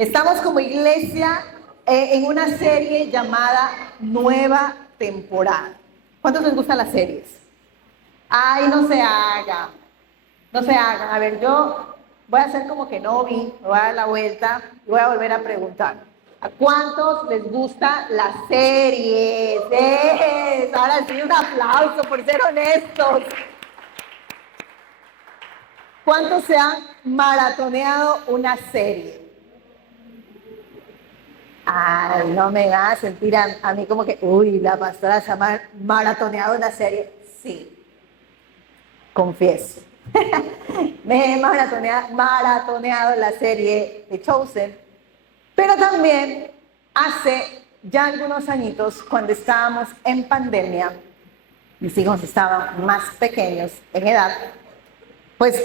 Estamos como iglesia en una serie llamada Nueva Temporada. ¿Cuántos les gustan las series? Ay, no se hagan. No se hagan. A ver, yo voy a hacer como que no vi, me voy a dar la vuelta y voy a volver a preguntar. ¿A cuántos les gustan las series? Ahora sí, un aplauso por ser honestos. ¿Cuántos se han maratoneado una serie? Ay, no me va a sentir a mí como que, uy, la pastora se ha maratoneado una serie. Sí, confieso. Me he maratoneado la serie de Chosen, pero también hace ya algunos añitos, cuando estábamos en pandemia, mis hijos estaban más pequeños en edad, pues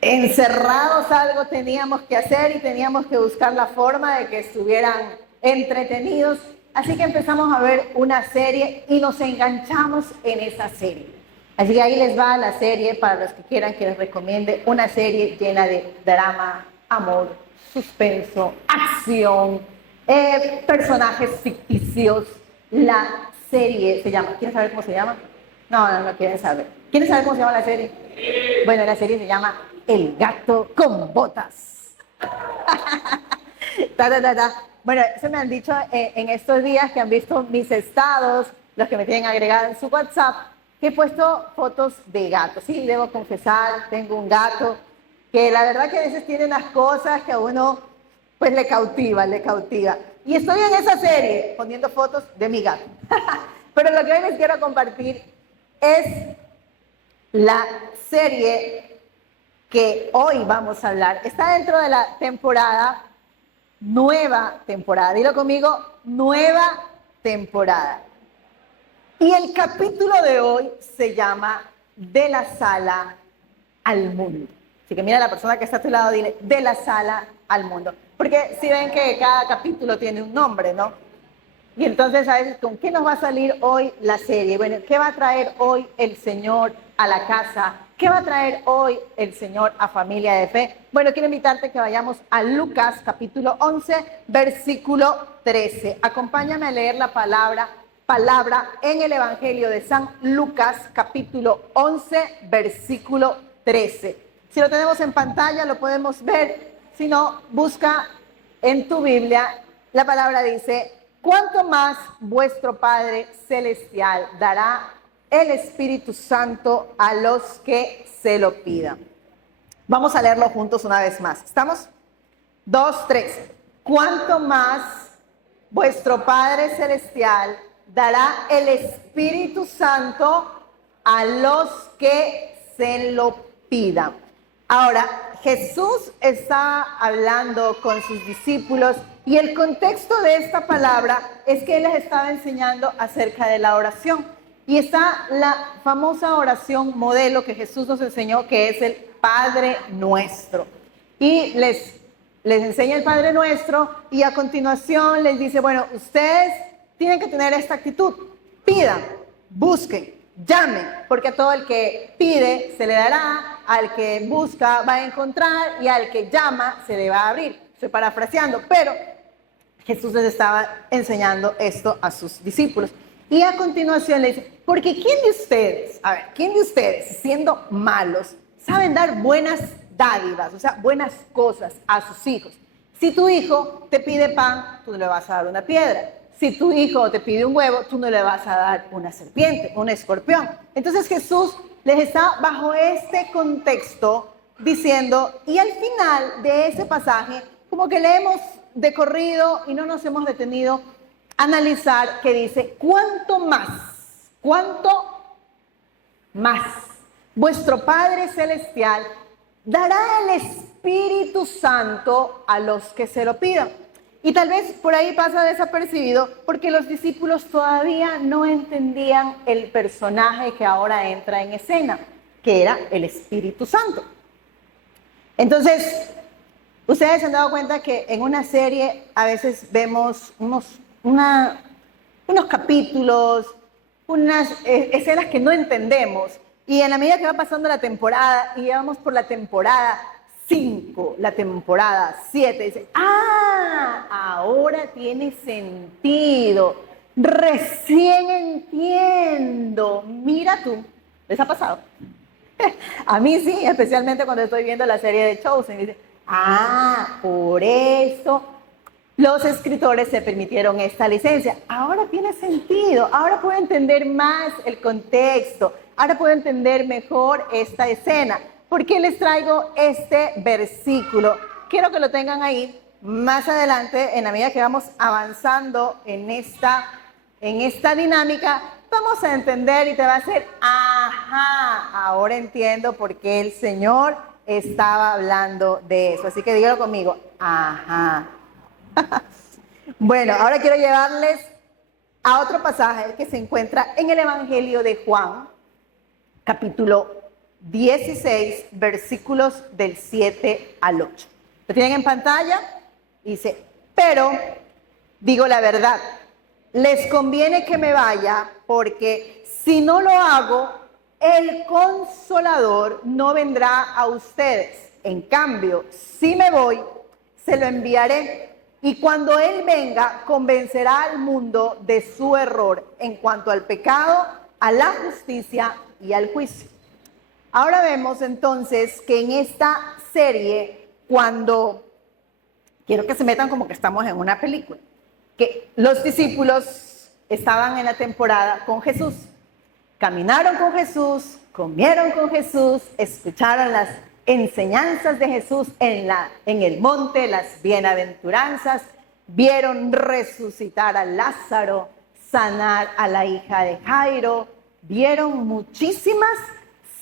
encerrados algo teníamos que hacer y teníamos que buscar la forma de que estuvieran entretenidos. Así que empezamos a ver una serie y nos enganchamos en esa serie. Así que ahí les va la serie para los que quieran que les recomiende una serie llena de drama, amor, suspenso, acción, personajes ficticios. La serie se llama, ¿quieren saber cómo se llama? No quieren saber. ¿Quieren saber cómo se llama la serie? Bueno, la serie se llama El gato con botas. Bueno, eso me han dicho en estos días que han visto mis estados, los que me tienen agregada en su WhatsApp, que he puesto fotos de gatos. Sí, debo confesar, tengo un gato que la verdad que a veces tiene unas cosas que a uno pues le cautiva. Y estoy en esa serie poniendo fotos de mi gato. Pero lo que hoy les quiero compartir es la serie que hoy vamos a hablar. Está dentro de la temporada, nueva temporada. Dilo conmigo, nueva temporada. Y el capítulo de hoy se llama De la sala al mundo. Así que mira a la persona que está a tu lado, dile, de la sala al mundo. Porque si ven que cada capítulo tiene un nombre, ¿no? Y entonces a veces, ¿con qué nos va a salir hoy la serie? Bueno, ¿qué va a traer hoy el Señor a la casa? ¿Qué va a traer hoy el Señor a Familia de Fe? Bueno, quiero invitarte que vayamos a Lucas capítulo 11, versículo 13. Acompáñame a leer la palabra en el Evangelio de San Lucas capítulo 11, versículo 13. Si lo tenemos en pantalla lo podemos ver, si no, busca en tu Biblia. La palabra dice: ¿cuánto más vuestro Padre Celestial dará el Espíritu Santo a los que se lo pidan? Vamos a leerlo juntos una vez más. ¿Estamos? 2, 3. ¿Cuánto más vuestro Padre Celestial dará el Espíritu Santo a los que se lo pidan? Ahora, Jesús está hablando con sus discípulos y el contexto de esta palabra es que Él les estaba enseñando acerca de la oración. Y está la famosa oración modelo que Jesús nos enseñó, que es el Padre Nuestro. Y les enseña el Padre Nuestro y a continuación les dice, bueno, ustedes tienen que tener esta actitud. Pidan, busquen, llamen, porque a todo el que pide se le dará, al que busca va a encontrar y al que llama se le va a abrir. Estoy parafraseando, pero Jesús les estaba enseñando esto a sus discípulos. Y a continuación le dice, porque ¿quién de ustedes, siendo malos, saben dar buenas dádivas, o sea, buenas cosas a sus hijos? Si tu hijo te pide pan, tú no le vas a dar una piedra. Si tu hijo te pide un huevo, tú no le vas a dar una serpiente, un escorpión. Entonces Jesús les está bajo este contexto diciendo, y al final de ese pasaje, como que leemos de corrido y no nos hemos detenido a analizar, que dice, ¿cuánto más vuestro Padre Celestial dará el Espíritu Santo a los que se lo pidan? Y tal vez por ahí pasa desapercibido porque los discípulos todavía no entendían el personaje que ahora entra en escena, que era el Espíritu Santo. Entonces, ustedes se han dado cuenta que en una serie a veces vemos unos capítulos, unas escenas que no entendemos. Y en la medida que va pasando la temporada y vamos por la temporada 5, la temporada 7, dice, ahora tiene sentido, recién entiendo. Mira tú, ¿les ha pasado? A mí sí, especialmente cuando estoy viendo la serie de Chosen. Dice, por eso los escritores se permitieron esta licencia. Ahora tiene sentido, ahora puedo entender más el contexto, ahora puedo entender mejor esta escena. ¿Por qué les traigo este versículo? Quiero que lo tengan ahí más adelante, en la medida que vamos avanzando en esta dinámica, vamos a entender y te va a hacer, ahora entiendo por qué el Señor estaba hablando de eso. Así que dígalo conmigo, Bueno, ahora quiero llevarles a otro pasaje que se encuentra en el Evangelio de Juan, capítulo 16, versículos del 7 al 8. ¿Lo tienen en pantalla? Dice, pero digo la verdad, les conviene que me vaya, porque si no lo hago, el Consolador no vendrá a ustedes. En cambio, si me voy, se lo enviaré. Y cuando Él venga, convencerá al mundo de su error en cuanto al pecado, a la justicia y al juicio. Ahora vemos entonces que en esta serie, cuando quiero que se metan como que estamos en una película, que los discípulos estaban en la temporada con Jesús, caminaron con Jesús, comieron con Jesús, escucharon las enseñanzas de Jesús en el monte, las bienaventuranzas, vieron resucitar a Lázaro, sanar a la hija de Jairo, vieron muchísimas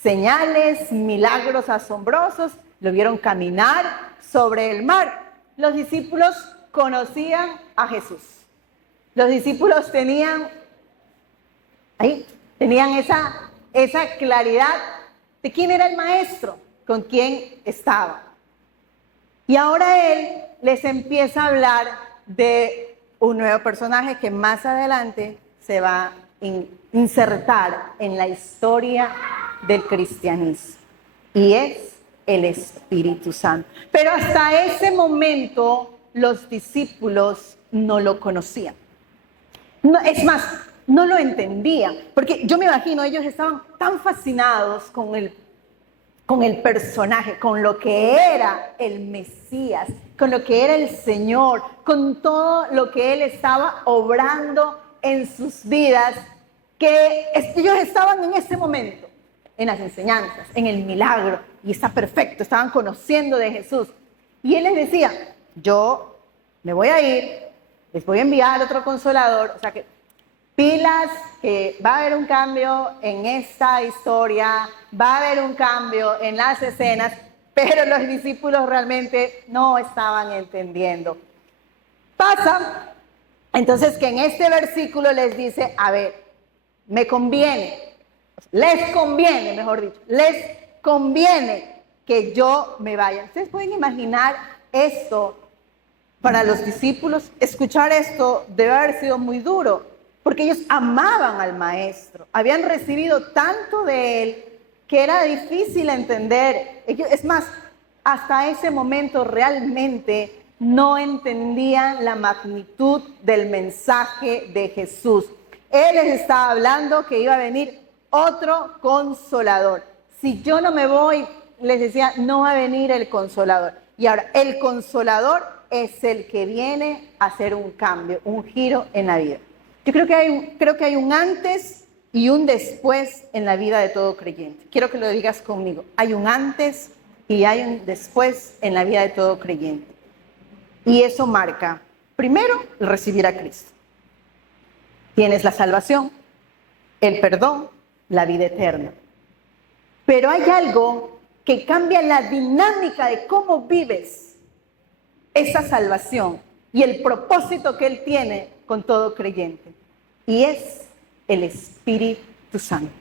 señales, milagros asombrosos, lo vieron caminar sobre el mar. Los discípulos conocían a Jesús. Los discípulos tenían esa claridad de quién era el maestro, con quién estaba. Y ahora Él les empieza a hablar de un nuevo personaje que más adelante se va a insertar en la historia del cristianismo, y es el Espíritu Santo. Pero hasta ese momento los discípulos no lo conocían. Es más, no lo entendían, porque yo me imagino, ellos estaban tan fascinados con el personaje, con lo que era el Mesías, con lo que era el Señor, con todo lo que Él estaba obrando en sus vidas, que ellos estaban en ese momento, en las enseñanzas, en el milagro, y está perfecto, estaban conociendo de Jesús. Y Él les decía, yo me voy a ir, les voy a enviar otro consolador, o sea que pilas, que va a haber un cambio en esta historia, va a haber un cambio en las escenas, pero los discípulos realmente no estaban entendiendo. Pasa, entonces, que en este versículo les dice, a ver, me conviene, les conviene, mejor dicho, les conviene que yo me vaya. Ustedes pueden imaginar esto para los discípulos. Escuchar esto debe haber sido muy duro, porque ellos amaban al maestro, habían recibido tanto de él que era difícil entender. Es más, hasta ese momento realmente no entendían la magnitud del mensaje de Jesús. Él les estaba hablando que iba a venir otro consolador. Si yo no me voy, les decía, no va a venir el consolador. Y ahora, el consolador es el que viene a hacer un cambio, un giro en la vida. Yo creo que hay un antes y un después en la vida de todo creyente. Quiero que lo digas conmigo. Hay un antes y hay un después en la vida de todo creyente. Y eso marca, primero, el recibir a Cristo. Tienes la salvación, el perdón, la vida eterna. Pero hay algo que cambia la dinámica de cómo vives esa salvación y el propósito que Él tiene con todo creyente. Y es el Espíritu Santo.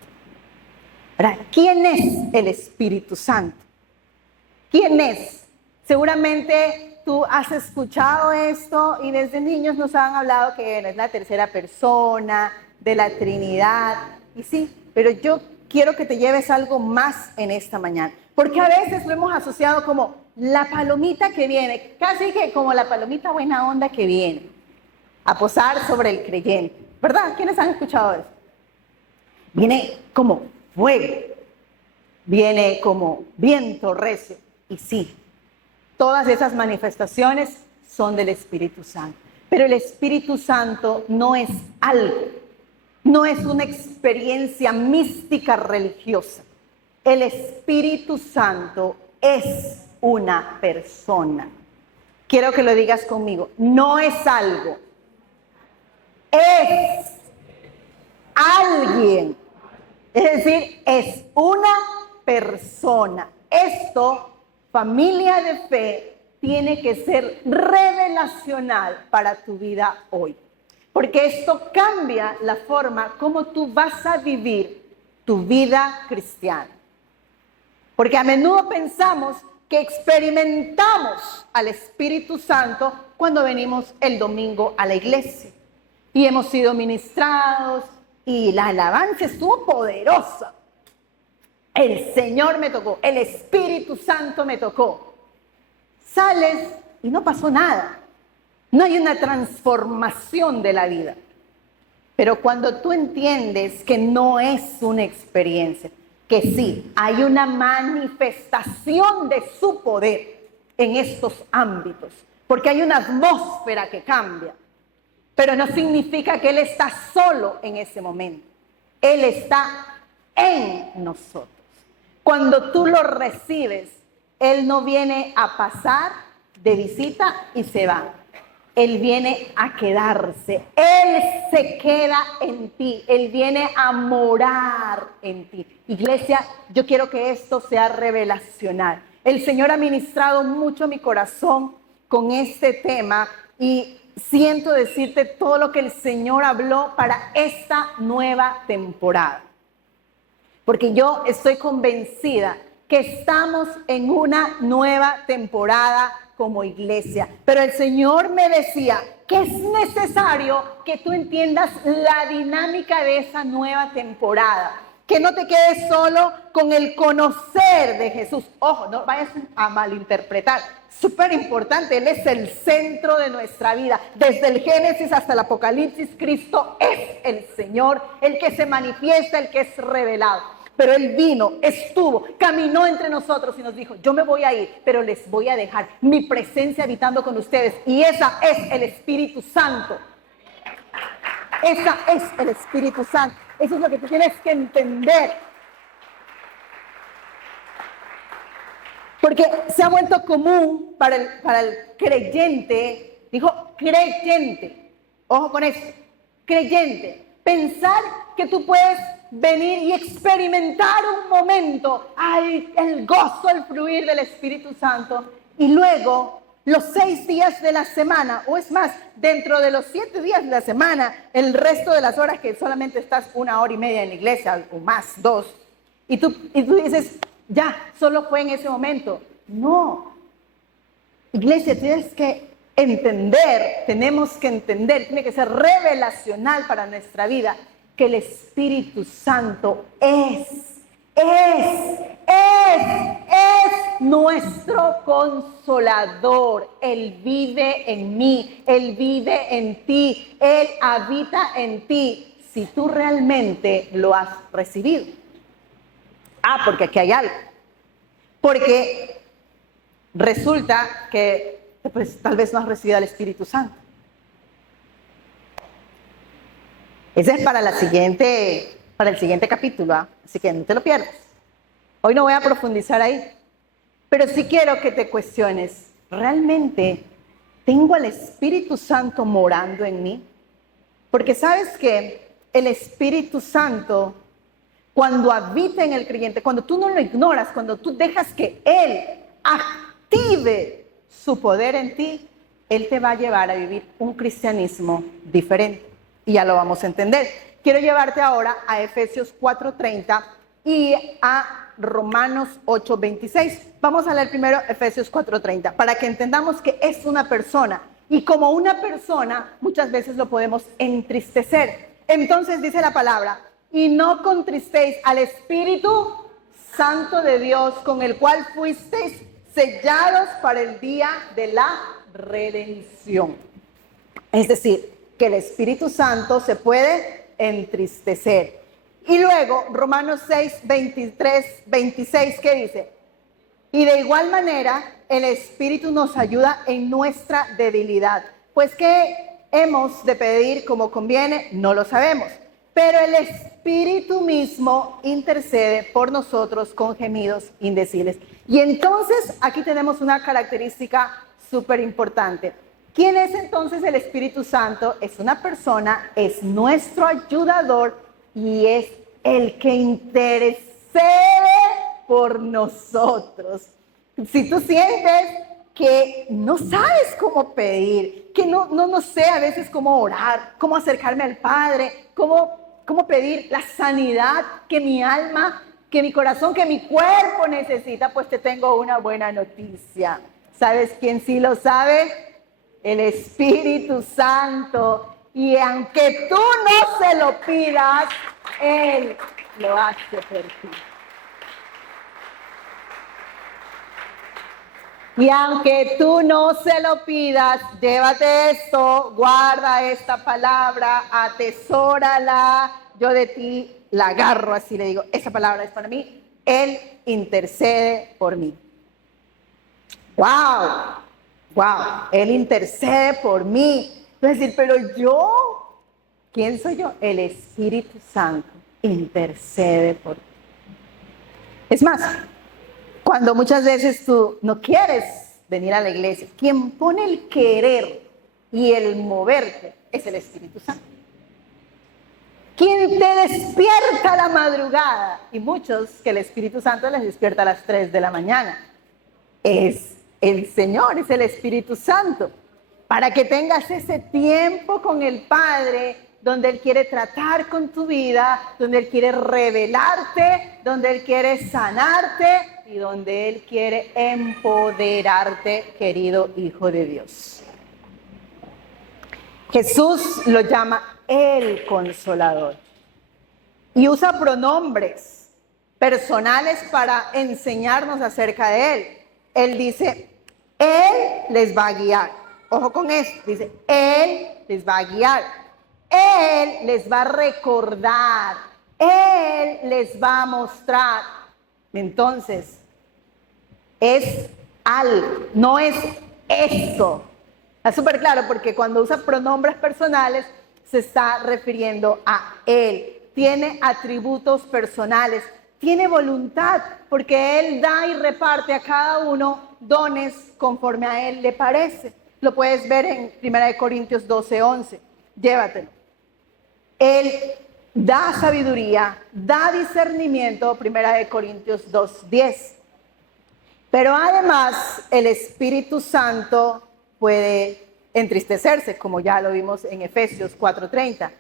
¿Verdad? ¿Quién es el Espíritu Santo? ¿Quién es? Seguramente tú has escuchado esto y desde niños nos han hablado que es la tercera persona de la Trinidad. Y sí, pero yo quiero que te lleves algo más en esta mañana. Porque a veces lo hemos asociado como la palomita que viene, casi que como la palomita buena onda que viene a posar sobre el creyente, ¿verdad? ¿Quiénes han escuchado eso? Viene como fuego, viene como viento recio. Y sí, todas esas manifestaciones son del Espíritu Santo. Pero el Espíritu Santo no es algo, no es una experiencia mística religiosa. El Espíritu Santo es una persona. Quiero que lo digas conmigo. No es algo, es alguien. Es decir, es una persona. Esto, familia de fe, tiene que ser revelacional para tu vida hoy. Porque esto cambia la forma como tú vas a vivir tu vida cristiana. Porque a menudo pensamos que experimentamos al Espíritu Santo cuando venimos el domingo a la iglesia. Y hemos sido ministrados y la alabanza estuvo poderosa. El Señor me tocó, el Espíritu Santo me tocó. Sales y no pasó nada. No hay una transformación de la vida. Pero cuando tú entiendes que no es una experiencia, que sí, hay una manifestación de su poder en estos ámbitos, porque hay una atmósfera que cambia, pero no significa que Él está solo en ese momento. Él está en nosotros. Cuando tú lo recibes, Él no viene a pasar de visita y se va. Él viene a quedarse. Él se queda en ti. Él viene a morar en ti. Iglesia, yo quiero que esto sea revelacional. El Señor ha ministrado mucho mi corazón con este tema y siento decirte todo lo que el Señor habló para esta nueva temporada. Porque yo estoy convencida que estamos en una nueva temporada como iglesia. Pero el Señor me decía que es necesario que tú entiendas la dinámica de esa nueva temporada. Que no te quedes solo con el conocer de Jesús. Ojo, no vayas a malinterpretar. Súper importante, Él es el centro de nuestra vida. Desde el Génesis hasta el Apocalipsis, Cristo es el Señor, el que se manifiesta, el que es revelado. Pero Él vino, estuvo, caminó entre nosotros y nos dijo, yo me voy a ir, pero les voy a dejar mi presencia habitando con ustedes. Y esa es el Espíritu Santo. Esa es el Espíritu Santo. Eso es lo que tú tienes que entender. Porque se ha vuelto común para el creyente, dijo creyente, ojo con eso, creyente, pensar que tú puedes venir y experimentar un momento, ay, el gozo, el fluir del Espíritu Santo, y luego los 6 días de la semana, o es más, dentro de los 7 días de la semana, el resto de las horas que solamente estás 1 hora y media en la iglesia, o más, 2, y tú dices, ya, solo fue en ese momento. No, iglesia, tienes que entender, tenemos que entender, tiene que ser revelacional para nuestra vida, que el Espíritu Santo es nuestro consolador. Él vive en mí, Él vive en ti, Él habita en ti, si tú realmente lo has recibido. Porque aquí hay algo. Porque resulta que pues, tal vez no has recibido al Espíritu Santo. Ese es para el siguiente capítulo, ¿eh? Así que no te lo pierdas. Hoy no voy a profundizar ahí, pero sí quiero que te cuestiones, ¿realmente tengo al Espíritu Santo morando en mí? Porque sabes que el Espíritu Santo, cuando habita en el creyente, cuando tú no lo ignoras, cuando tú dejas que Él active su poder en ti, Él te va a llevar a vivir un cristianismo diferente. Y ya lo vamos a entender. Quiero llevarte ahora a Efesios 4:30 y a Romanos 8:26. Vamos a leer primero Efesios 4:30 para que entendamos que es una persona. Y como una persona, muchas veces lo podemos entristecer. Entonces dice la palabra, y no contristéis al Espíritu santo de Dios, con el cual fuisteis sellados para el día de la redención. Es decir, que el Espíritu Santo se puede entristecer. Y luego, Romanos 6, 23, 26, ¿qué dice? Y de igual manera, el Espíritu nos ayuda en nuestra debilidad. Pues, ¿qué hemos de pedir como conviene? No lo sabemos. Pero el Espíritu mismo intercede por nosotros con gemidos indecibles. Y entonces, aquí tenemos una característica súper importante. ¿Quién es entonces el Espíritu Santo? Es una persona, es nuestro ayudador y es el que intercede por nosotros. Si tú sientes que no sabes cómo pedir, que no sé a veces cómo orar, cómo acercarme al Padre, cómo pedir la sanidad que mi alma, que mi corazón, que mi cuerpo necesita, pues te tengo una buena noticia. ¿Sabes quién sí lo sabe? El Espíritu Santo. Y aunque tú no se lo pidas, Él lo hace por ti. Y aunque tú no se lo pidas, llévate esto, guarda esta palabra, atesórala. Yo de ti la agarro, así le digo, esa palabra es para mí. Él intercede por mí. ¡Wow! ¡Wow! Él intercede por mí. Es decir, pero yo, ¿quién soy yo? El Espíritu Santo intercede por ti. Es más, cuando muchas veces tú no quieres venir a la iglesia, quien pone el querer y el moverte es el Espíritu Santo. Quien te despierta a la madrugada, y muchos que el Espíritu Santo les despierta a las 3 de la mañana, es el Señor, es el Espíritu Santo, para que tengas ese tiempo con el Padre, donde Él quiere tratar con tu vida, donde Él quiere revelarte, donde Él quiere sanarte y donde Él quiere empoderarte, querido Hijo de Dios. Jesús lo llama el Consolador y usa pronombres personales para enseñarnos acerca de Él. Él dice, Él les va a guiar. Ojo con esto, dice, Él les va a guiar. Él les va a recordar. Él les va a mostrar. Entonces, es algo, no es eso. Está súper claro porque cuando usa pronombres personales se está refiriendo a Él. Tiene atributos personales. Tiene voluntad, porque Él da y reparte a cada uno dones conforme a Él le parece. Lo puedes ver en 1 Corintios 12:11. Llévatelo. Él da sabiduría, da discernimiento, 1 Corintios 2:10. Pero además, el Espíritu Santo puede entristecerse, como ya lo vimos en Efesios 4:30.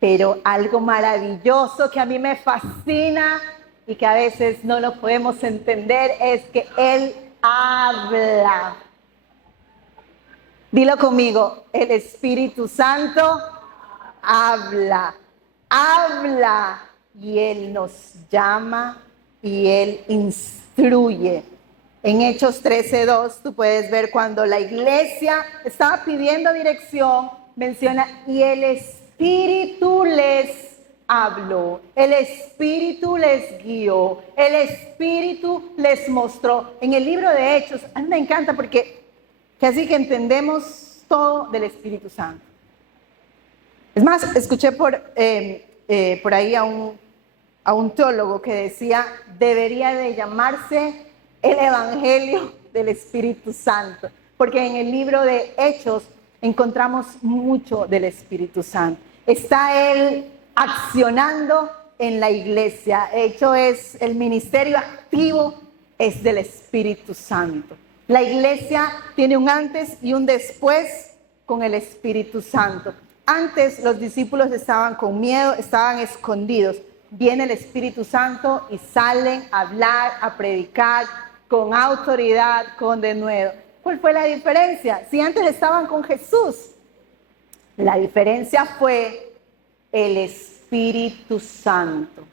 Pero algo maravilloso que a mí me fascina y que a veces no lo podemos entender es que Él habla. Dilo conmigo, el Espíritu Santo habla, habla y Él nos llama y Él instruye. En Hechos 13:2 tú puedes ver cuando la iglesia estaba pidiendo dirección, menciona, y el Espíritu les habló, el Espíritu les guió, el Espíritu les mostró. En el libro de Hechos, a mí me encanta porque así que entendemos todo del Espíritu Santo. Es más, escuché por ahí a un teólogo que decía, debería de llamarse el Evangelio del Espíritu Santo, porque en el libro de Hechos encontramos mucho del Espíritu Santo. Está Él accionando en la iglesia. Hecho es el ministerio activo, es del Espíritu Santo. La iglesia tiene un antes y un después con el Espíritu Santo. Antes los discípulos estaban con miedo, estaban escondidos. Viene el Espíritu Santo y salen a hablar, a predicar con autoridad, con denuedo. ¿Cuál fue la diferencia? Si antes estaban con Jesús, la diferencia fue el Espíritu Santo.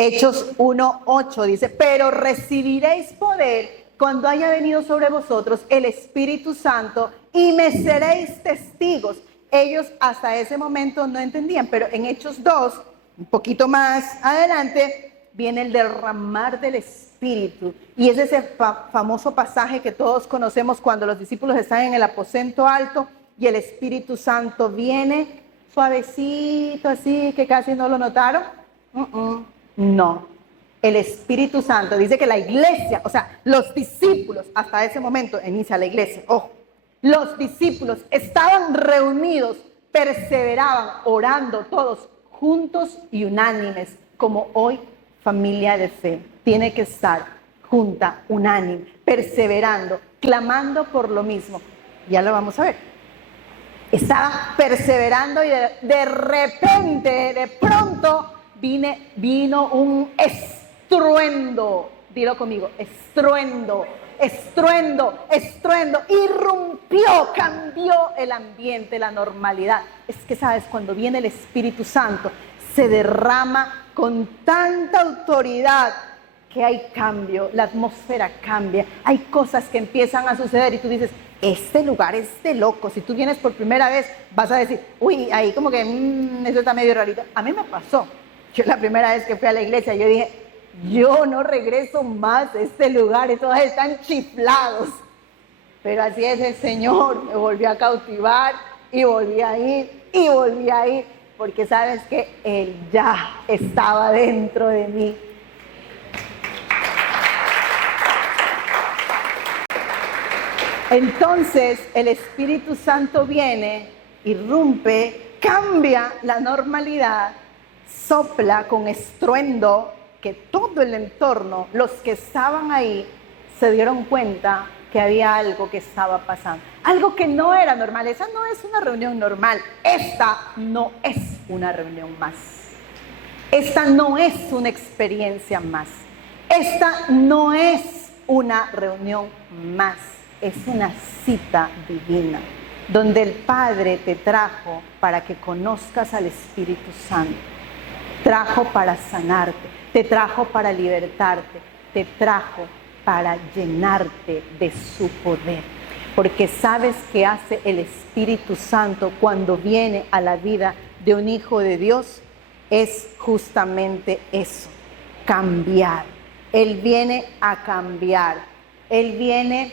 Hechos 1:8 dice, pero recibiréis poder cuando haya venido sobre vosotros el Espíritu Santo y me seréis testigos. Ellos hasta ese momento no entendían, pero en Hechos 2, un poquito más adelante, viene el derramar del Espíritu. Y es ese famoso pasaje que todos conocemos cuando los discípulos están en el aposento alto y el Espíritu Santo viene suavecito, así que casi no lo notaron. No, el Espíritu Santo dice que la iglesia, o sea, los discípulos, hasta ese momento inicia la iglesia, ojo, los discípulos estaban reunidos, perseveraban, orando todos juntos y unánimes, como hoy familia de fe tiene que estar junta, unánime, perseverando, clamando por lo mismo. Ya lo vamos a ver. Estaba perseverando y de repente, de pronto, vino un estruendo. Dilo conmigo, estruendo, estruendo, estruendo. Irrumpió, cambió el ambiente, la normalidad. Es que, ¿sabes? Cuando viene el Espíritu Santo, se derrama con tanta autoridad que hay cambio, la atmósfera cambia, hay cosas que empiezan a suceder y tú dices, este lugar es de loco. Si tú vienes por primera vez, vas a decir, uy, ahí como que eso está medio rarito. A mí me pasó. Yo la primera vez que fui a la iglesia, yo dije, yo no regreso más a este lugar, estos están chiflados. Pero así es el Señor, me volvió a cautivar y volví a ir y volví a ir, porque sabes que Él ya estaba dentro de mí. Entonces el Espíritu Santo viene, irrumpe, cambia la normalidad, sopla con estruendo que todo el entorno, los que estaban ahí, se dieron cuenta que había algo que estaba pasando. Algo que no era normal. Esa no es una reunión normal. Esta no es una reunión más. Esta no es una experiencia más. Esta no es una reunión más. Es una cita divina, donde el Padre te trajo para que conozcas al Espíritu Santo. Trajo para sanarte, te trajo para libertarte, te trajo para llenarte de su poder. Porque sabes que hace el Espíritu Santo cuando viene a la vida de un hijo de Dios, es justamente eso, cambiar. Él viene a cambiar, Él viene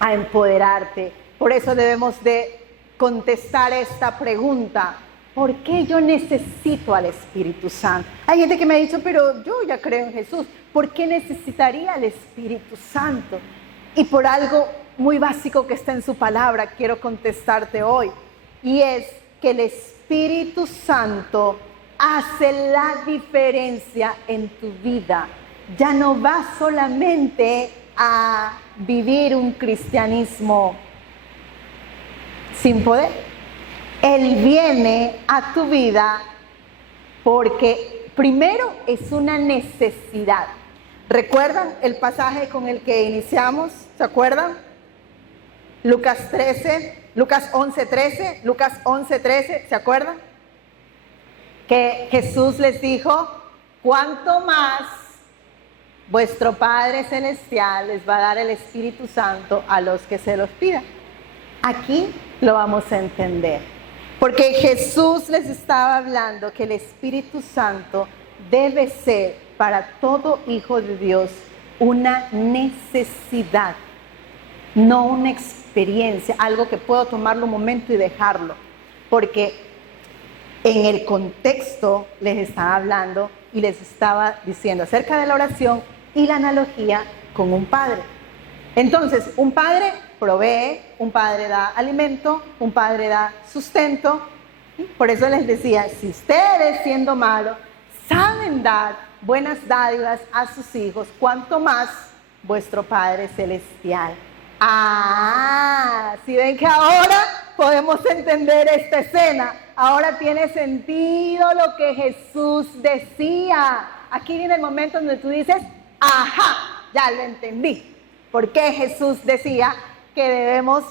a empoderarte. Por eso debemos de contestar esta pregunta: ¿por qué yo necesito al Espíritu Santo? Hay gente que me ha dicho, pero yo ya creo en Jesús, ¿por qué necesitaría al Espíritu Santo? Y por algo muy básico que está en su palabra, quiero contestarte hoy, y es que el Espíritu Santo hace la diferencia en tu vida. Ya no vas solamente a vivir un cristianismo sin poder. Él viene a tu vida porque primero es una necesidad. ¿Recuerdan el pasaje con el que iniciamos? ¿Se acuerdan? Lucas 11:13, ¿se acuerdan? Que Jesús les dijo, ¿cuánto más vuestro Padre Celestial les va a dar el Espíritu Santo a los que se los pidan? Aquí lo vamos a entender, porque Jesús les estaba hablando que el Espíritu Santo debe ser para todo hijo de Dios una necesidad, no una experiencia, algo que puedo tomarlo un momento y dejarlo, porque en el contexto les estaba hablando y les estaba diciendo acerca de la oración y la analogía con un padre. Entonces, un padre provee, un padre da alimento, un padre da sustento. Por eso les decía, si ustedes siendo malos saben dar buenas dádivas a sus hijos, cuánto más vuestro Padre Celestial. Si ven que ahora podemos entender esta escena, ahora tiene sentido lo que Jesús decía. Aquí viene el momento donde tú dices, ajá, ya lo entendí. ¿Por qué Jesús decía que debemos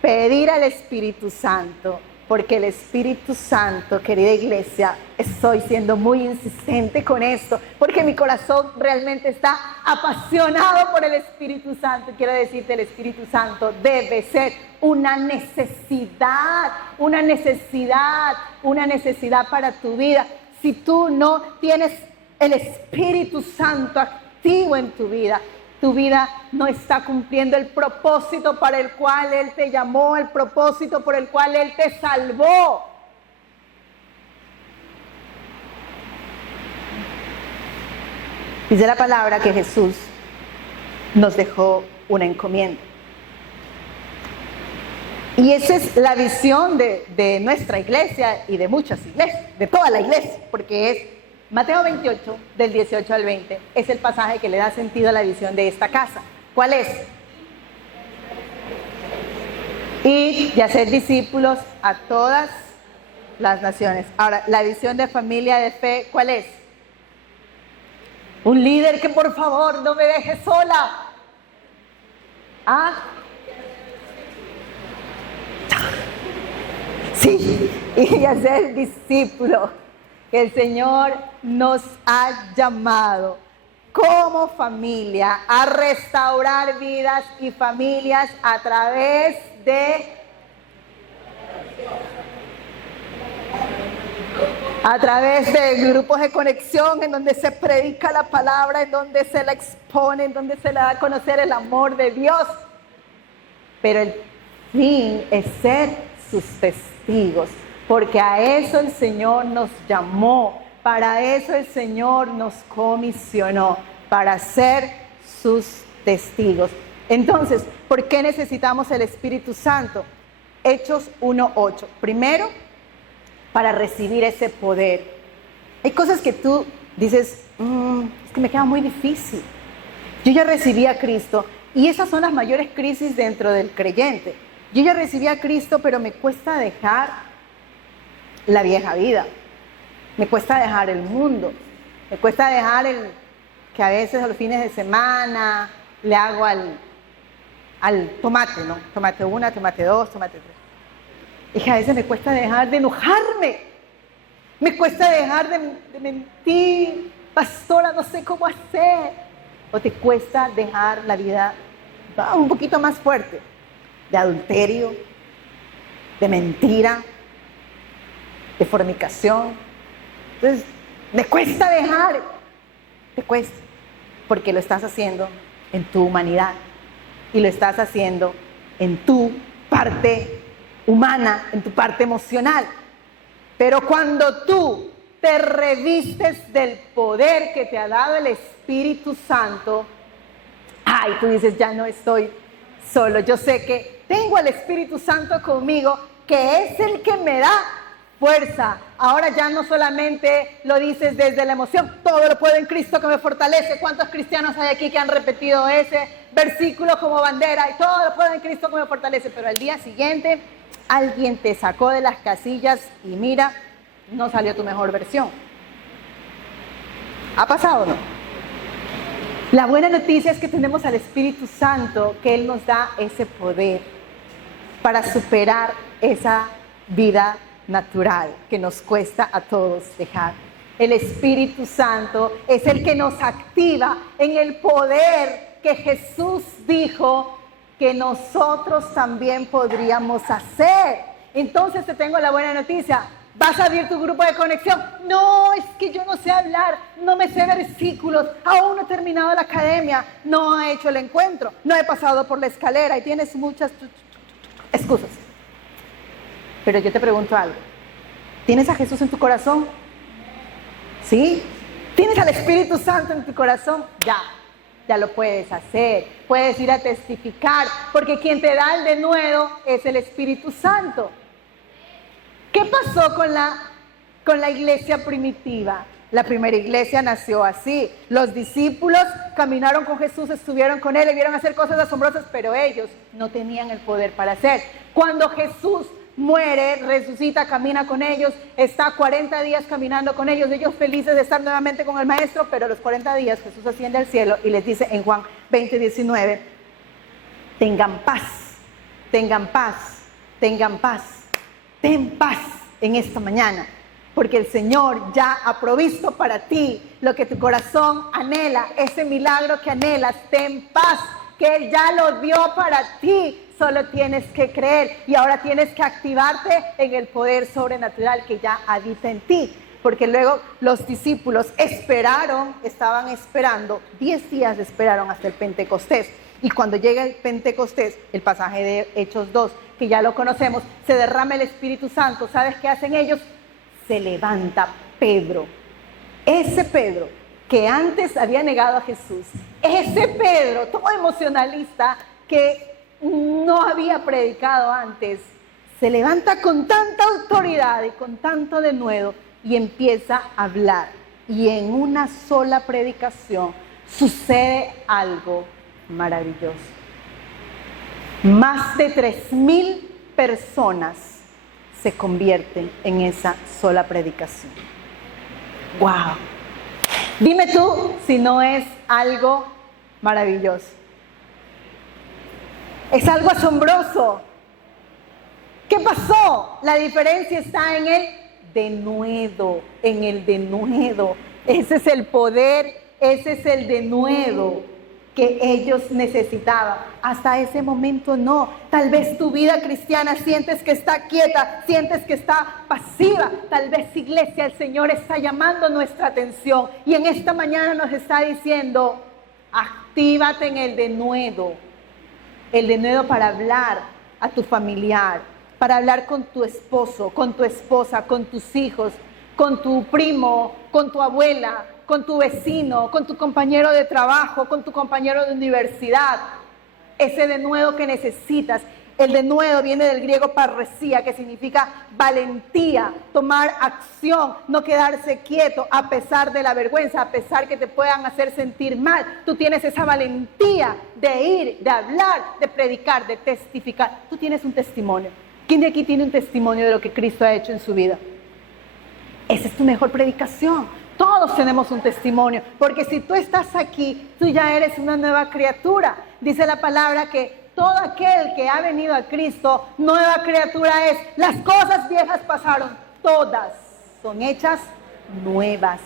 pedir al Espíritu Santo Porque el Espíritu Santo, querida iglesia, estoy siendo muy insistente con esto, porque mi corazón realmente está apasionado por el Espíritu Santo. Quiero decirte, el Espíritu Santo debe ser una necesidad para tu vida. Si tú no tienes el Espíritu Santo activo en tu vida no está cumpliendo el propósito para el cual Él te llamó, el propósito por el cual Él te salvó. Dice la palabra que Jesús nos dejó una encomienda. Y esa es la visión de nuestra iglesia y de muchas iglesias, de toda la iglesia, porque es Mateo 28, del 18 al 20, es el pasaje que le da sentido a la visión de esta casa. ¿Cuál es? Y hacer discípulos a todas las naciones. Ahora, la visión de familia de fe, ¿cuál es? Un líder que por favor no me deje sola. ¿Ah? Sí, y hacer discípulos. Que el Señor nos ha llamado como familia a restaurar vidas y familias a través de grupos de conexión en donde se predica la palabra, en donde se la expone, en donde se le da a conocer el amor de Dios. Pero el fin es ser sus testigos. Porque a eso el Señor nos llamó, para eso el Señor nos comisionó, para ser sus testigos. Entonces, ¿por qué necesitamos el Espíritu Santo? Hechos 1:8. Primero, para recibir ese poder. Hay cosas que tú dices, es que me queda muy difícil. Yo ya recibí a Cristo y esas son las mayores crisis dentro del creyente. Yo ya recibí a Cristo, pero me cuesta dejar la vieja vida, me cuesta dejar el mundo, me cuesta dejar el que a veces a los fines de semana le hago al tomate, ¿no? Tomate 1, tomate 2, tomate 3. Y que a veces me cuesta dejar de enojarme, me cuesta dejar de mentir, pastora, no sé cómo hacer. O te cuesta dejar la vida un poquito más fuerte, de adulterio, de mentira, de fornicación. Entonces, me cuesta dejar, te cuesta, porque lo estás haciendo en tu humanidad y lo estás haciendo en tu parte humana, en tu parte emocional. Pero cuando tú te revistes del poder que te ha dado el Espíritu Santo, tú dices, ya no estoy solo, yo sé que tengo al Espíritu Santo conmigo, que es el que me da fuerza. Ahora ya no solamente lo dices desde la emoción, todo lo puedo en Cristo que me fortalece. ¿Cuántos cristianos hay aquí que han repetido ese versículo como bandera? Y todo lo puedo en Cristo que me fortalece. Pero al día siguiente alguien te sacó de las casillas y mira, no salió tu mejor versión. ¿Ha pasado o no? La buena noticia es que tenemos al Espíritu Santo, que Él nos da ese poder para superar esa vida natural que nos cuesta a todos dejar. El Espíritu Santo es el que nos activa en el poder que Jesús dijo que nosotros también podríamos hacer. Entonces te tengo la buena noticia. ¿Vas a abrir tu grupo de conexión? No, es que yo no sé hablar, no me sé versículos, aún no he terminado la academia, no he hecho el encuentro, no he pasado por la escalera y tienes muchas excusas. Pero yo te pregunto algo, ¿tienes a Jesús en tu corazón? ¿Sí? ¿Tienes al Espíritu Santo en tu corazón? Ya lo puedes hacer, puedes ir a testificar, porque quien te da el denuedo es el Espíritu Santo. ¿Qué pasó con la iglesia primitiva? La primera iglesia nació así. Los discípulos caminaron con Jesús, estuvieron con Él, le vieron hacer cosas asombrosas, pero ellos no tenían el poder para hacer. Cuando Jesús muere, resucita, camina con ellos, está 40 días caminando con ellos felices de estar nuevamente con el Maestro, pero a los 40 días Jesús asciende al cielo y les dice en Juan 20:19, tengan paz, tengan paz, tengan paz. ten paz en esta mañana, porque el Señor ya ha provisto para ti lo que tu corazón anhela, ese milagro que anhelas, ten paz, que Él ya lo dio para ti. Solo tienes que creer y ahora tienes que activarte en el poder sobrenatural que ya habita en ti. Porque luego los discípulos estaban esperando, 10 días esperaron hasta el Pentecostés. Y cuando llega el Pentecostés, el pasaje de Hechos 2, que ya lo conocemos, se derrama el Espíritu Santo. ¿Sabes qué hacen ellos? Se levanta Pedro. Ese Pedro que antes había negado a Jesús, ese Pedro, todo emocionalista, que no había predicado antes, se levanta con tanta autoridad y con tanto denuedo y empieza a hablar. Y en una sola predicación sucede algo maravilloso. Más de 3,000 personas se convierten en esa sola predicación. ¡Wow! Dime tú si no es algo maravilloso. Es algo asombroso. ¿Qué pasó? La diferencia está en el denuedo, en el denuedo. Ese es el poder, ese es el denuedo que ellos necesitaban. Hasta ese momento no. Tal vez tu vida cristiana sientes que está quieta, sientes que está pasiva. Tal vez, iglesia, el Señor está llamando nuestra atención y en esta mañana nos está diciendo, actívate en el denuedo para hablar a tu familiar, para hablar con tu esposo, con tu esposa, con tus hijos, con tu primo, con tu abuela, con tu vecino, con tu compañero de trabajo, con tu compañero de universidad. Ese denuedo que necesitas. El denuedo viene del griego parresía, que significa valentía, tomar acción, no quedarse quieto a pesar de la vergüenza, a pesar que te puedan hacer sentir mal. Tú tienes esa valentía de ir, de hablar, de predicar, de testificar. Tú tienes un testimonio. ¿Quién de aquí tiene un testimonio de lo que Cristo ha hecho en su vida? Esa es tu mejor predicación. Todos tenemos un testimonio, porque si tú estás aquí, tú ya eres una nueva criatura. Dice la palabra que todo aquel que ha venido a Cristo, nueva criatura es. Las cosas viejas pasaron, todas son hechas nuevas.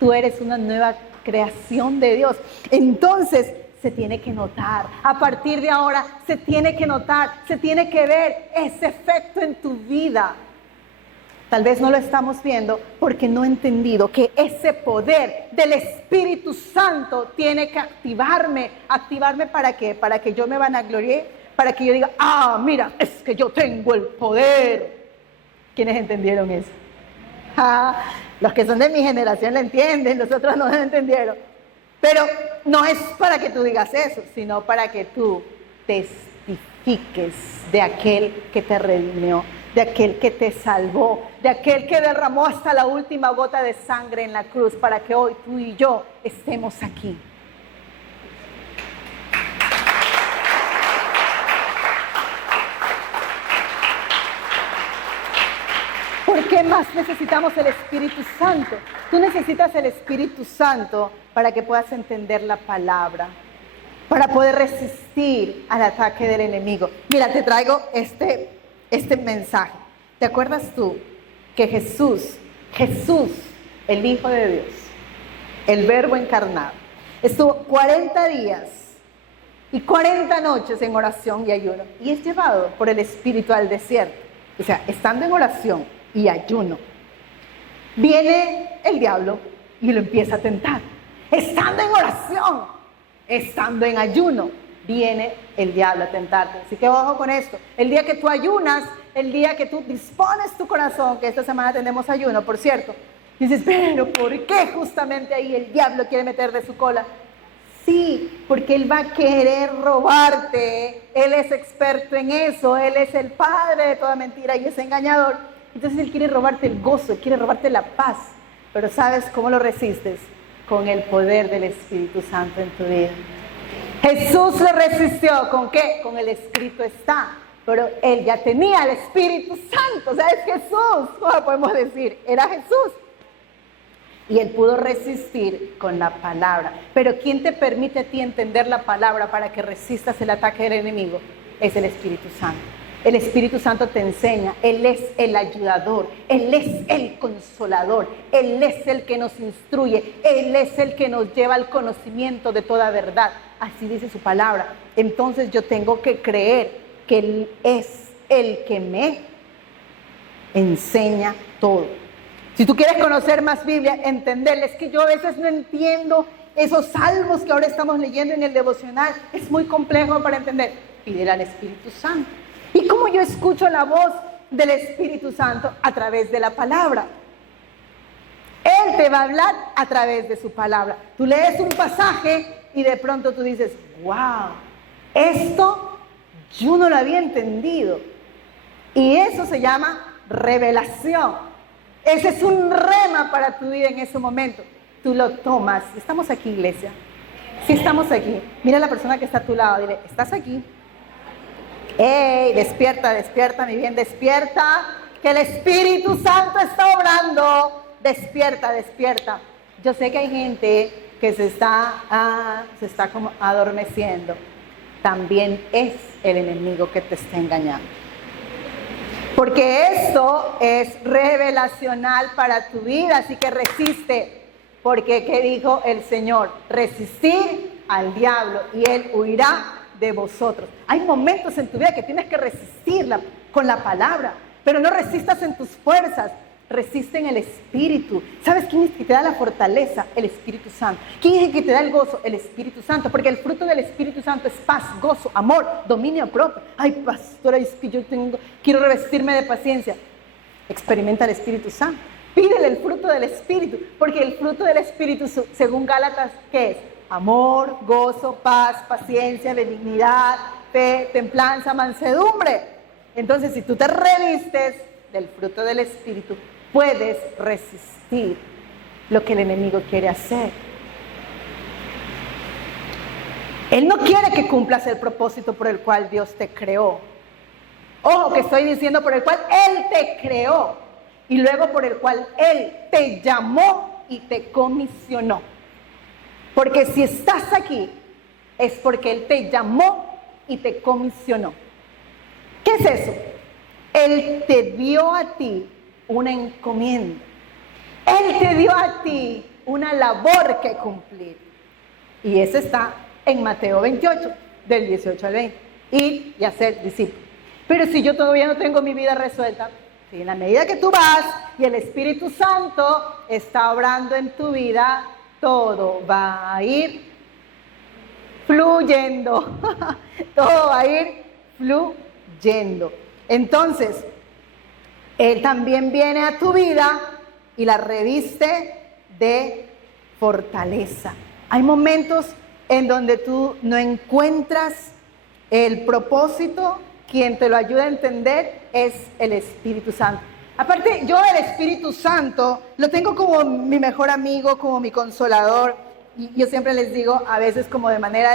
Tú eres una nueva creación de Dios. Entonces, se tiene que notar. A partir de ahora, se tiene que notar, se tiene que ver ese efecto en tu vida. Tal vez no lo estamos viendo porque no he entendido que ese poder del Espíritu Santo tiene que activarme. ¿Activarme para qué? Para que yo me vanaglorie, para que yo diga, mira, es que yo tengo el poder. ¿Quiénes entendieron eso? Los que son de mi generación lo entienden, los otros no lo entendieron. Pero no es para que tú digas eso, sino para que tú testifiques de aquel que te redimió, de aquel que te salvó, de aquel que derramó hasta la última gota de sangre en la cruz para que hoy tú y yo estemos aquí. ¿Por qué más necesitamos el Espíritu Santo? Tú necesitas el Espíritu Santo para que puedas entender la palabra, para poder resistir al ataque del enemigo. Mira, te traigo este mensaje. ¿Te acuerdas tú que Jesús, el Hijo de Dios, el Verbo encarnado, estuvo 40 días y 40 noches en oración y ayuno y es llevado por el Espíritu al desierto? O sea, estando en oración y ayuno, viene el diablo y lo empieza a tentar. Estando en oración, estando en ayuno, viene el diablo a tentarte. Así que ojo con esto. El día que tú ayunas, el día que tú dispones tu corazón, que esta semana tenemos ayuno, por cierto, dices, pero ¿por qué justamente ahí el diablo quiere meter de su cola? Sí, porque él va a querer robarte. Él es experto en eso. Él es el padre de toda mentira y es engañador. Entonces él quiere robarte el gozo, él quiere robarte la paz. Pero ¿sabes cómo lo resistes? Con el poder del Espíritu Santo en tu vida. Jesús lo resistió, ¿con qué? Con el escrito está. Pero él ya tenía el Espíritu Santo, o sea, es Jesús, ¿cómo lo podemos decir? Era Jesús. Y él pudo resistir con la palabra. Pero ¿quién te permite a ti entender la palabra para que resistas el ataque del enemigo? Es el Espíritu Santo. El Espíritu Santo te enseña, Él es el ayudador, Él es el consolador, Él es el que nos instruye, Él es el que nos lleva al conocimiento de toda verdad. Así dice su palabra. Entonces yo tengo que creer que Él es el que me enseña todo. Si tú quieres conocer más Biblia, entenderla, es que yo a veces no entiendo esos salmos que ahora estamos leyendo en el devocional. Es muy complejo para entender. Pídele al Espíritu Santo. ¿Y cómo yo escucho la voz del Espíritu Santo? A través de la palabra. Él te va a hablar a través de su palabra. Tú lees un pasaje y de pronto tú dices, wow, esto yo no lo había entendido. Y eso se llama revelación. Ese es un rema para tu vida en ese momento. Tú lo tomas. Estamos aquí, iglesia. Sí, estamos aquí. Mira a la persona que está a tu lado. Dile, ¿estás aquí? ¡Ey! Despierta, despierta, mi bien, despierta. Que el Espíritu Santo está obrando. Despierta, despierta. Yo sé que hay gente que se está como adormeciendo. También es el enemigo que te está engañando. Porque esto es revelacional para tu vida, así que resiste. Porque, ¿qué dijo el Señor? Resistir al diablo y él huirá de vosotros. Hay momentos en tu vida que tienes que resistirla con la palabra, pero no resistas en tus fuerzas, resiste en el Espíritu. ¿Sabes quién es que te da la fortaleza? El Espíritu Santo. ¿Quién es el que te da el gozo? El Espíritu Santo, porque el fruto del Espíritu Santo es paz, gozo, amor, dominio propio. Ay, pastora, es que quiero revestirme de paciencia. Experimenta el Espíritu Santo. Pídele el fruto del Espíritu, porque el fruto del Espíritu, según Gálatas, ¿qué es? Amor, gozo, paz, paciencia, benignidad, fe, templanza, mansedumbre. Entonces, si tú te revistes del fruto del Espíritu, puedes resistir lo que el enemigo quiere hacer. Él no quiere que cumplas el propósito por el cual Dios te creó. Ojo, que estoy diciendo por el cual Él te creó y luego por el cual Él te llamó y te comisionó. Porque si estás aquí, es porque Él te llamó y te comisionó. ¿Qué es eso? Él te dio a ti una encomienda. Él te dio a ti una labor que cumplir. Y eso está en Mateo 28, del 18 al 20. Ir y hacer discípulos. Pero si yo todavía no tengo mi vida resuelta, si en la medida que tú vas y el Espíritu Santo está obrando en tu vida, todo va a ir fluyendo. Todo va a ir fluyendo. Entonces, Él también viene a tu vida y la reviste de fortaleza. Hay momentos en donde tú no encuentras el propósito. Quien te lo ayuda a entender es el Espíritu Santo. Aparte, yo el Espíritu Santo lo tengo como mi mejor amigo, como mi consolador. Y yo siempre les digo, a veces como de manera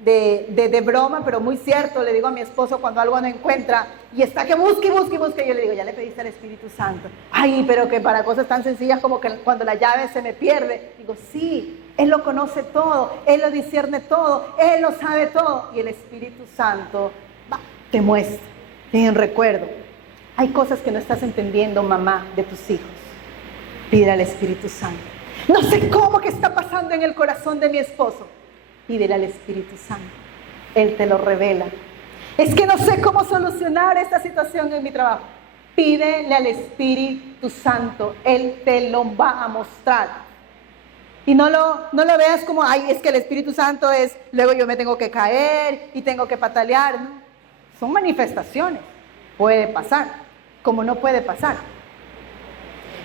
de broma, pero muy cierto, le digo a mi esposo cuando algo no encuentra y está que busque, yo le digo, ya le pediste al Espíritu Santo. Ay, pero que para cosas tan sencillas como que cuando la llave se me pierde, digo, sí, Él lo conoce todo, Él lo discierne todo, Él lo sabe todo. Y el Espíritu Santo te muestra, ten recuerdo. Hay cosas que no estás entendiendo, mamá, de tus hijos. Pide al Espíritu Santo. No sé cómo que está pasando en el corazón de mi esposo. Pídele al Espíritu Santo. Él te lo revela. Es que no sé cómo solucionar esta situación en mi trabajo. Pídele al Espíritu Santo. Él te lo va a mostrar. Y no lo veas como, ay, es que el Espíritu Santo es, luego yo me tengo que caer y tengo que patalear. No. Son manifestaciones. Puede pasar, como no puede pasar.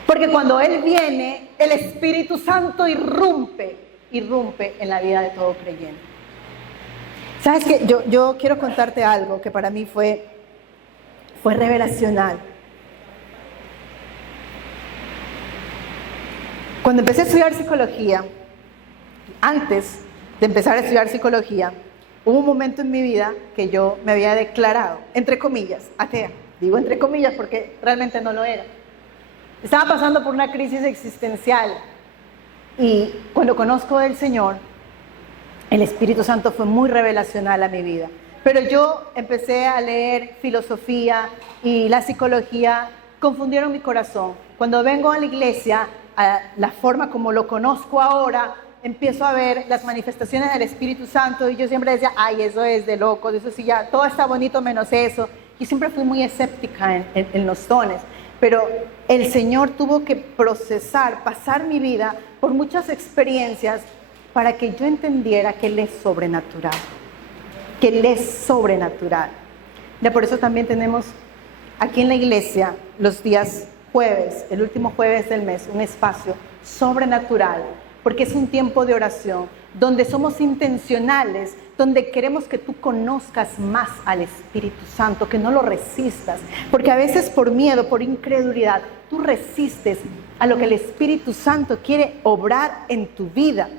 Porque cuando Él viene, el Espíritu Santo irrumpe en la vida de todo creyente. ¿Sabes qué? Yo quiero contarte algo que para mí fue revelacional. Cuando empecé a estudiar psicología, antes de empezar a estudiar psicología, hubo un momento en mi vida que yo me había declarado, entre comillas, atea. Digo entre comillas porque realmente no lo era. Estaba pasando por una crisis existencial y cuando conozco del Señor, el Espíritu Santo fue muy revelacional a mi vida. Pero yo empecé a leer filosofía y la psicología confundieron mi corazón. Cuando vengo a la iglesia, a la forma como lo conozco ahora, empiezo a ver las manifestaciones del Espíritu Santo y yo siempre decía, ay, eso es de locos, eso sí, ya, todo está bonito menos eso. Yo siempre fui muy escéptica en los dones, pero el Señor tuvo que procesar, pasar mi vida por muchas experiencias para que yo entendiera que Él es sobrenatural, que Él es sobrenatural. Ya por eso también tenemos aquí en la iglesia los días jueves, el último jueves del mes, un espacio sobrenatural, porque es un tiempo de oración, donde somos intencionales, donde queremos que tú conozcas más al Espíritu Santo, que no lo resistas, porque a veces por miedo, por incredulidad, tú resistes a lo que el Espíritu Santo quiere obrar en tu vida.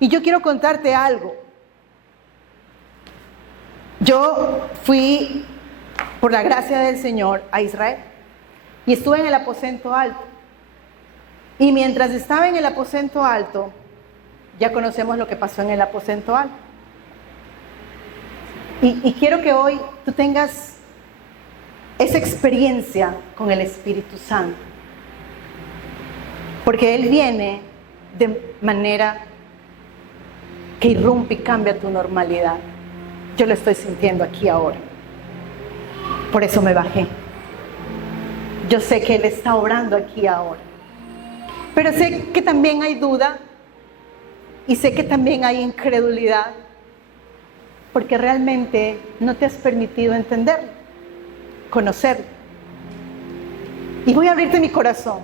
Y yo quiero contarte algo. Yo fui, por la gracia del Señor, a Israel y estuve en el aposento alto. Y mientras estaba en el aposento alto, ya conocemos lo que pasó en el aposento alto. Y quiero que hoy tú tengas esa experiencia con el Espíritu Santo. Porque Él viene de manera que irrumpe y cambia tu normalidad. Yo lo estoy sintiendo aquí ahora. Por eso me bajé. Yo sé que Él está obrando aquí ahora. Pero sé que también hay duda y sé que también hay incredulidad porque realmente no te has permitido entenderlo, conocerlo. Y voy a abrirte mi corazón.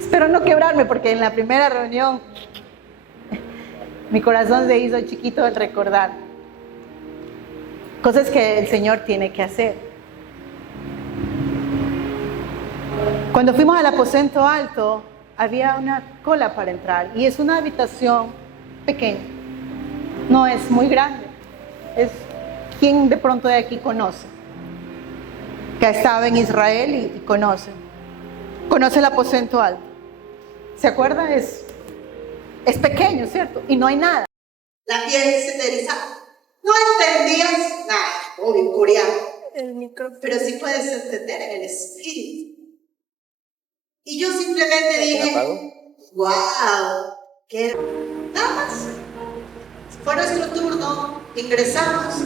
Espero no quebrarme porque en la primera reunión mi corazón se hizo chiquito al recordar cosas que el Señor tiene que hacer. Cuando fuimos al aposento alto, había una cola para entrar y es una habitación pequeña, no es muy grande. Es quien de pronto de aquí conoce, que ha estado en Israel y conoce el aposento alto. ¿Se acuerda? Es pequeño, ¿cierto? Y no hay nada. La piel se te erizaba. No entendías nada, obvio, coreano. Pero sí puedes entender el espíritu. Y yo simplemente dije, wow, qué... Nada más. Fue nuestro turno, ingresamos.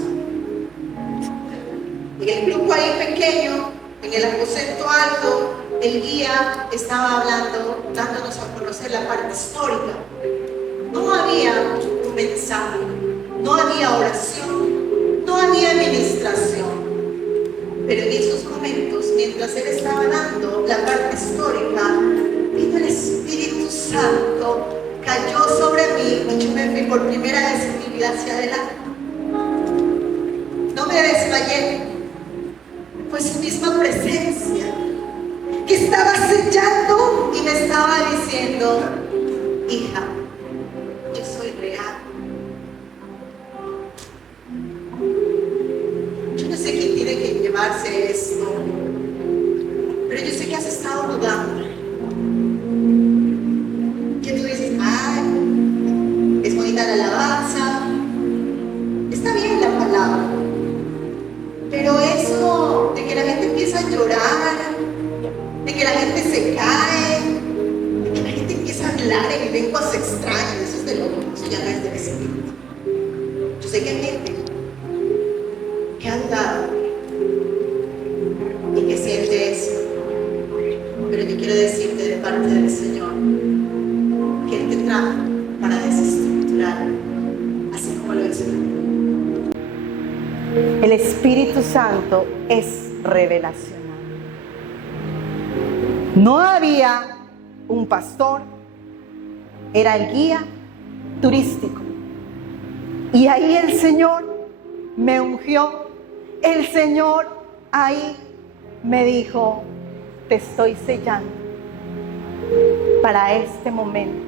En el grupo ahí pequeño, en el aposento alto, el guía estaba hablando, dándonos a conocer la parte histórica. No había un mensaje, no había oración, no había administración. Pero en esos momentos, mientras él estaba dando la parte histórica, vino el Espíritu Santo, cayó sobre mí y yo me fui por primera vez en mi vida hacia adelante. No me desmayé, fue su misma presencia que estaba sellando y me estaba diciendo, hija, yo soy real. Yo no sé quién tiene que llevarse esto, pero yo sé que has estado dudando. Que tú dices, ay, es bonita la alabanza, está bien la palabra, pero eso de que la gente empieza a llorar, de que la gente se cae, de que la gente empieza a hablar en lenguas extrañas, eso es de loco, eso ya no es del Espíritu. Yo sé que hay gente que ha dudado y que siente eso, pero yo quiero decirte de parte del Señor que Él te trajo para desestructurar, así como lo hizo. El Espíritu Santo es revelacional. No había un pastor, era el guía turístico. Y ahí el Señor me ungió. El Señor ahí me dijo, te estoy sellando para este momento.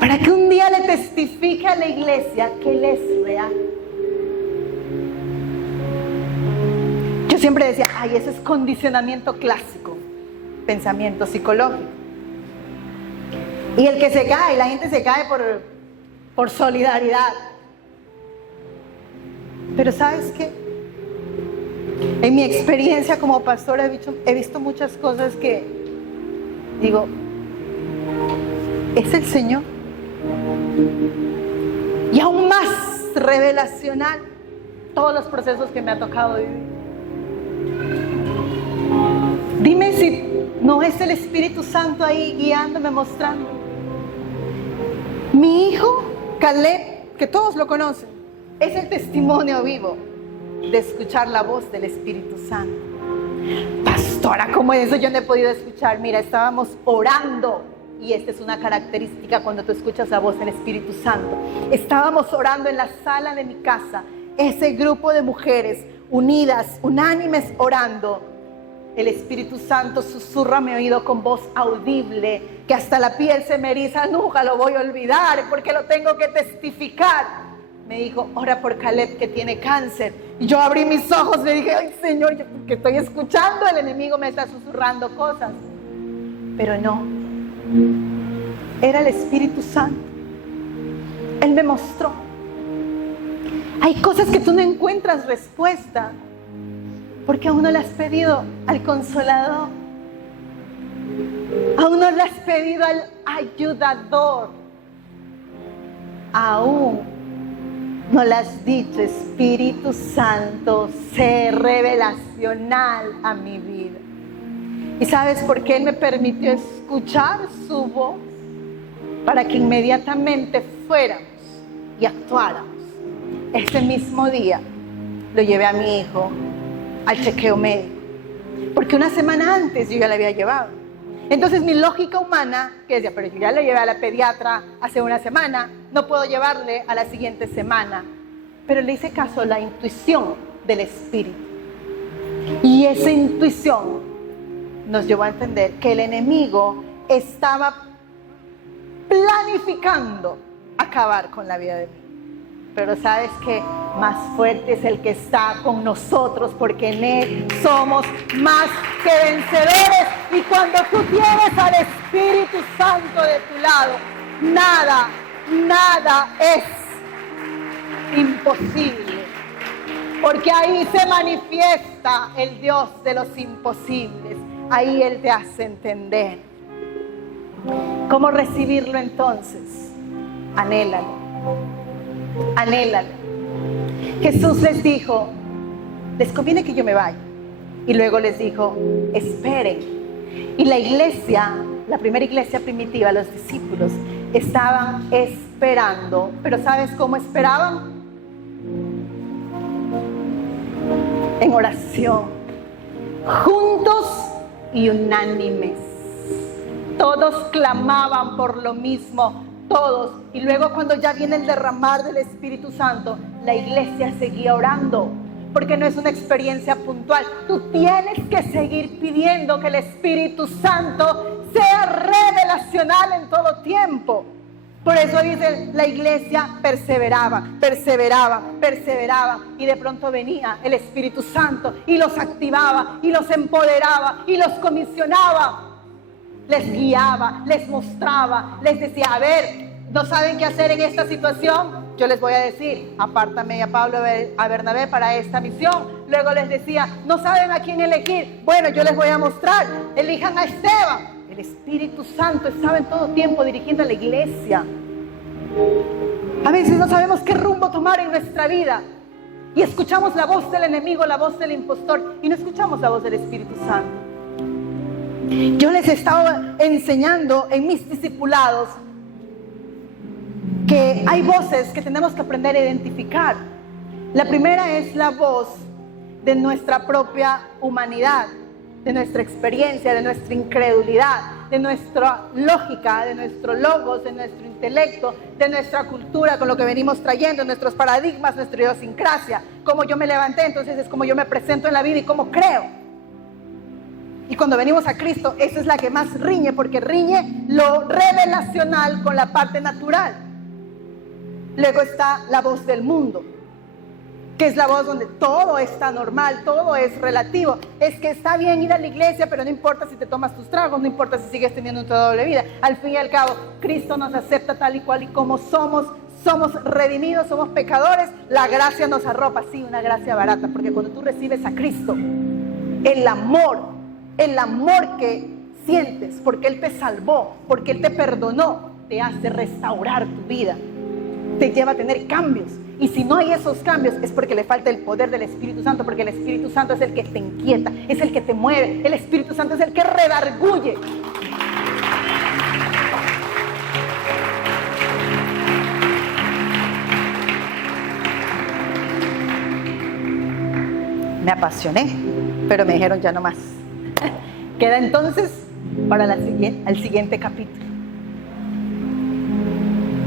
Para que un día le testifique a la iglesia que Él es real. Yo siempre decía, ay, ese es condicionamiento clásico, pensamiento psicológico. Y el que se cae, la gente se cae por solidaridad. Pero ¿sabes qué? En mi experiencia como pastora he visto muchas cosas que digo, es el Señor. Y aún más revelacional todos los procesos que me ha tocado vivir. Dime si no es el Espíritu Santo ahí guiándome, mostrando. Mi hijo Caleb, que todos lo conocen, es el testimonio vivo de escuchar la voz del Espíritu Santo. Pastora, ¿cómo eso yo no he podido escuchar? Mira, estábamos orando, y esta es una característica cuando tú escuchas la voz del Espíritu Santo. Estábamos orando en la sala de mi casa, ese grupo de mujeres unidas, unánimes orando. El Espíritu Santo susurra a mi oído con voz audible, que hasta la piel se me eriza. Nunca lo voy a olvidar porque lo tengo que testificar. Me dijo, ora por Caleb que tiene cáncer. Y yo abrí mis ojos y le dije, ay Señor, yo que estoy escuchando, el enemigo me está susurrando cosas. Pero no, era el Espíritu Santo. Él me mostró. Hay cosas que tú no encuentras respuesta porque aún no le has pedido al Consolador, aún no le has pedido al Ayudador, aún no le has dicho, Espíritu Santo, sé revelacional a mi vida. ¿Y sabes por qué Él me permitió escuchar su voz? Para que inmediatamente fuéramos y actuáramos. Ese mismo día lo llevé a mi hijo al chequeo médico, porque una semana antes yo ya le había llevado. Entonces mi lógica humana, que decía, pero yo ya le llevé a la pediatra hace una semana, no puedo llevarle a la siguiente semana. Pero le hice caso a la intuición del Espíritu, y esa intuición nos llevó a entender que el enemigo estaba planificando acabar con la vida de mí. Pero sabes que más fuerte es el que está con nosotros, porque en Él somos más que vencedores. Y cuando tú tienes al Espíritu Santo de tu lado, nada es imposible, porque ahí se manifiesta el Dios de los imposibles. Ahí Él te hace entender. ¿Cómo recibirlo entonces? Anhélalo. Anhélalo. Jesús les dijo, les conviene que yo me vaya. Y luego les dijo, esperen. Y la iglesia, la primera iglesia primitiva, los discípulos, estaban esperando. Pero ¿sabes cómo esperaban? En oración, juntos y unánimes. Todos clamaban por lo mismo, todos. Y luego cuando ya viene el derramar del Espíritu Santo, la iglesia seguía orando, porque no es una experiencia puntual. Tú tienes que seguir pidiendo que el Espíritu Santo sea revelacional en todo tiempo. Por eso dice, la iglesia perseveraba, y de pronto venía el Espíritu Santo y los activaba, y los empoderaba, y los comisionaba. Les guiaba, les mostraba, les decía, a ver, ¿no saben qué hacer en esta situación? Yo les voy a decir, apártame a Pablo, a Bernabé para esta misión. Luego les decía, ¿no saben a quién elegir? Bueno, yo les voy a mostrar, elijan a Esteban. El Espíritu Santo estaba en todo tiempo dirigiendo a la iglesia. A veces no sabemos qué rumbo tomar en nuestra vida y escuchamos la voz del enemigo, la voz del impostor, y no escuchamos la voz del Espíritu Santo. Yo les estaba enseñando en mis discipulados que hay voces que tenemos que aprender a identificar. La primera es la voz de nuestra propia humanidad, de nuestra experiencia, de nuestra incredulidad, de nuestra lógica, de nuestro logos, de nuestro intelecto, de nuestra cultura, con lo que venimos trayendo, nuestros paradigmas, nuestra idiosincrasia. Como yo me levanté, entonces es como yo me presento en la vida y como creo. Y cuando venimos a Cristo, esa es la que más riñe, porque riñe lo revelacional con la parte natural. Luego está la voz del mundo, que es la voz donde todo está normal, todo es relativo. Es que está bien ir a la iglesia, pero no importa si te tomas tus tragos, no importa si sigues teniendo una doble vida. Al fin y al cabo, Cristo nos acepta tal y cual y como somos, somos redimidos, somos pecadores, la gracia nos arropa, sí, una gracia barata, porque cuando tú recibes a Cristo, el amor que sientes, porque Él te salvó, porque Él te perdonó, te hace restaurar tu vida, te lleva a tener cambios. Y si no hay esos cambios es porque le falta el poder del Espíritu Santo, porque el Espíritu Santo es el que te inquieta, es el que te mueve, el Espíritu Santo es el que redarguye. Me apasioné, pero me dijeron ya no más. Queda entonces para al siguiente capítulo.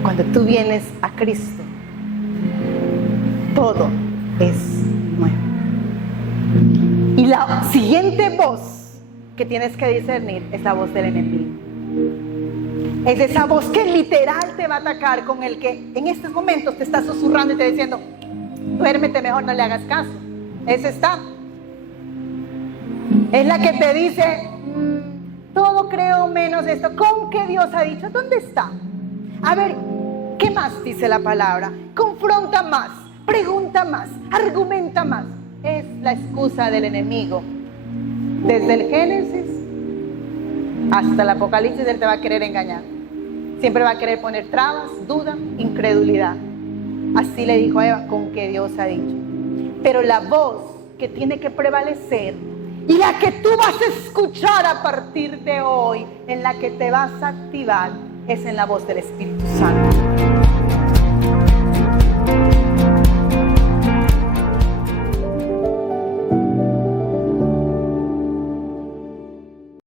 Cuando tú vienes a Cristo, todo es nuevo. Y la siguiente voz que tienes que discernir es la voz del enemigo. Es esa voz que literal te va a atacar, con el que en estos momentos te está susurrando y te diciendo, duérmete mejor, no le hagas caso. Ese está. Es la que te dice, todo creo menos esto. ¿Con qué Dios ha dicho? ¿Dónde está? A ver, ¿qué más dice la palabra? Confronta más, pregunta más, argumenta más. Es la excusa del enemigo. Desde el Génesis hasta el Apocalipsis, él te va a querer engañar. Siempre va a querer poner trabas, duda, incredulidad. Así le dijo a Eva, con que Dios ha dicho. Pero la voz que tiene que prevalecer y la que tú vas a escuchar a partir de hoy, en la que te vas a activar, es en la voz del Espíritu Santo.